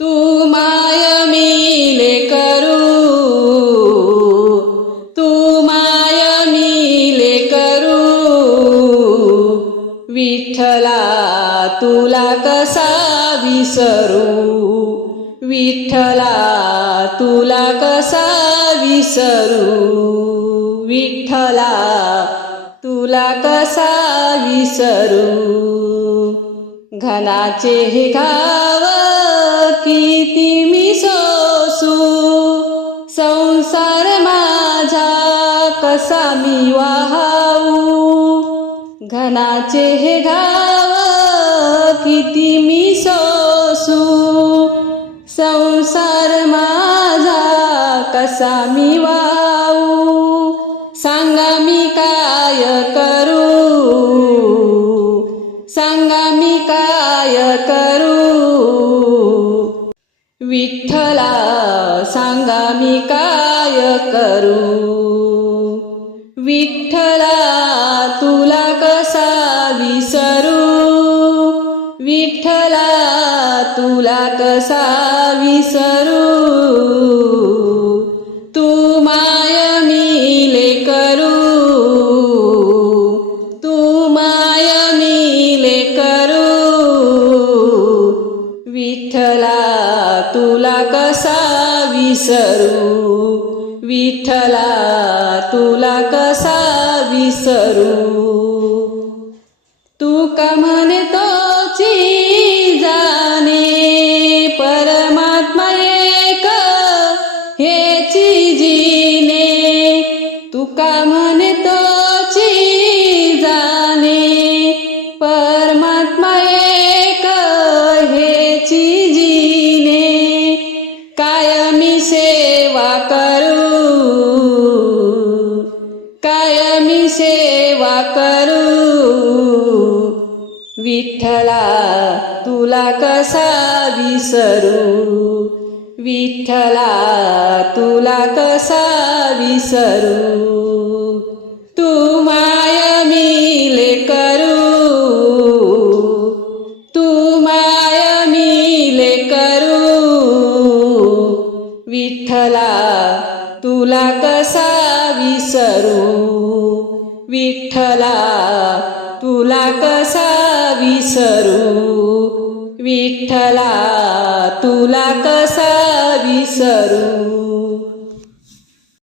तू माय मिले करू तू माय मिले करू विठ्ठला तुला कसा विसरू विठ्ठला तुला कसा विसरू विठ्ठला तुला कसा विसरू घनाचे हे घाव कसा मी वाहाऊ? घनाचे हे गाव किती मी सोसू? संसार माझा कसा मी वाऊ सांगा मी काय करू? सांगा मी काय करू? विठ्ठला सांगा मी काय करू? विठ्ठला तुला कसा विसरू? विठ्ठला तुला कसा विसरू? तू माय मिले करू तू माय मिले करू विठ्ठला तुला कसा विसरू? विठ्ठला तुला कसा विसरू? तू का तो तोची जाणे? परमात्मा एक हेची जीने तू का करू? विठ्ठला तुला कसा विसरू? विठ्ठला तुला कसा विसरू? तू माय मिले करू? तू माय मिले करू? विठ्ठला तुला कसा विसरू? विठ्ठला तुला कसा विसरू? विठ्ठला तुला कसा विसरू?